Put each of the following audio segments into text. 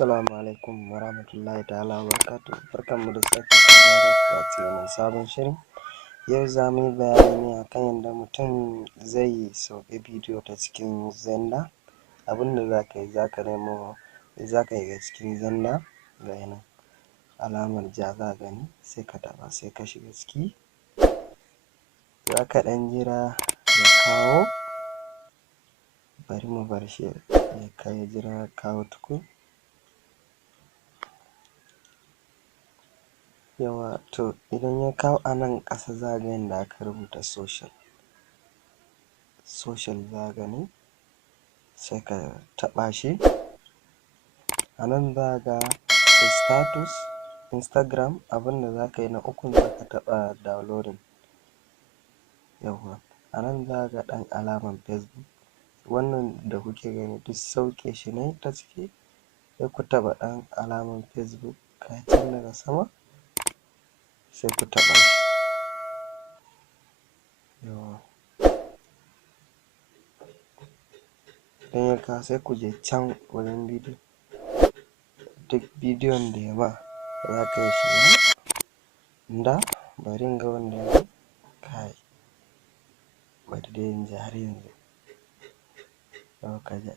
Assalamu alaikum warahmatullahi ta'ala wabarakatuh. Barkanmu da sake saduwa a cikin wani sabon shirin. Yau za mu yi bayani ne akan yadda mutum zai sauke bidiyo ta cikin Xander. Abinda za ka yi, za ka yi cikin Xander ga nan alamar ja za gani, sai ka taɓa, sai ka shiga ciki. Za ka ɗan jira ya kawo, bari mu bar shi ya jira ya kawo tukun. Yawa to idan ya kawo a nan ƙasa za ga yadda aka rubuta social za gani, sai ka taɓa shi. A nan za ga status Instagram, abinda za ka yi na ukun za ka taɓa downloading. Yawa a nan za ga ɗan alaman Facebook, wannan da kuke gani duk sauke shi ne ta ciki, sai ku taɓa ɗan alaman Facebook ga can daga sama, sai ku taɓa shi. Yawa idan ya kawo sai ku je can wajen bidiyo, duk bidiyon da ya ma za ka yi shiga da bari in ga wanda ya yi kai, bari dai in ji har yanzu.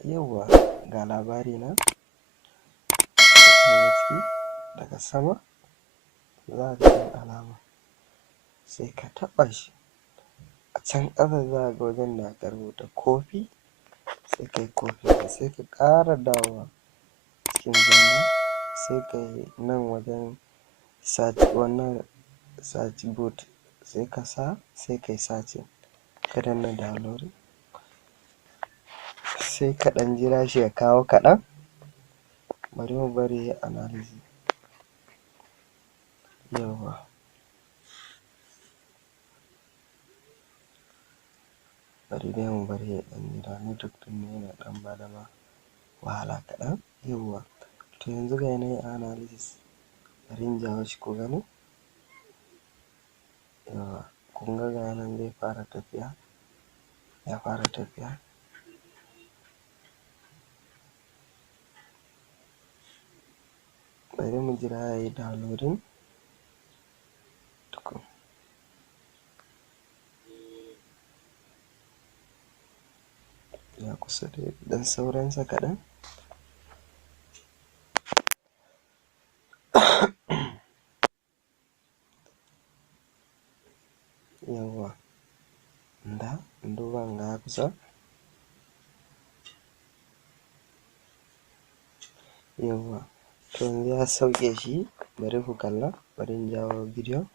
Yawwa ga labarina ciki daga sama za ka ga alama, sai ka taɓa shi. A can ƙasa za ga wajen da aka rubuta copy, sai ka yi copy, sai ka ƙara dawowa cikin Xander, sai ka yi nan wajen search, wannan search boot, sai ka sa, sai ka yi searching, ka danna downloading, sai ka ɗan jira shi ya kawo kaɗan. Bari mu bari ya yi analysis. Yawwa bari dai mu bari ya ɗan jira, network ɗin ne yana ɗan bada ma wahala kaɗan. Yawwa to yanzu ga yanayin analysis, bari in jawo shi ku gani. Yawwa kun ga nan zai fara tafiya, ya fara tafiya. Bari mu jira ya yi downloading tukun. Ya kusa da ɗan sauransa kaɗan. Yawwa in duba in ga ya kusa. Yawwa to yanzu ya sauke shi, bari ku kalla, bari in jawo bidiyo.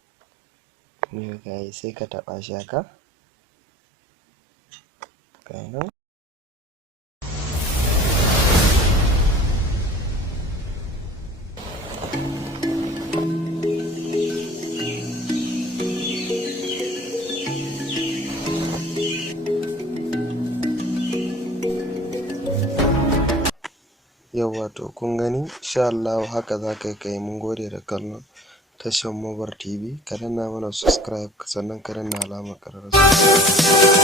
Me ka yi, sai ka taɓa shi haka ga nan. Yawwa to kun gani, insha Allah haka za ka yi. Mun gode da kallon tashar Mobar TV. Ka danna mana subscribe, sannan ka danna alamar ƙararrawa.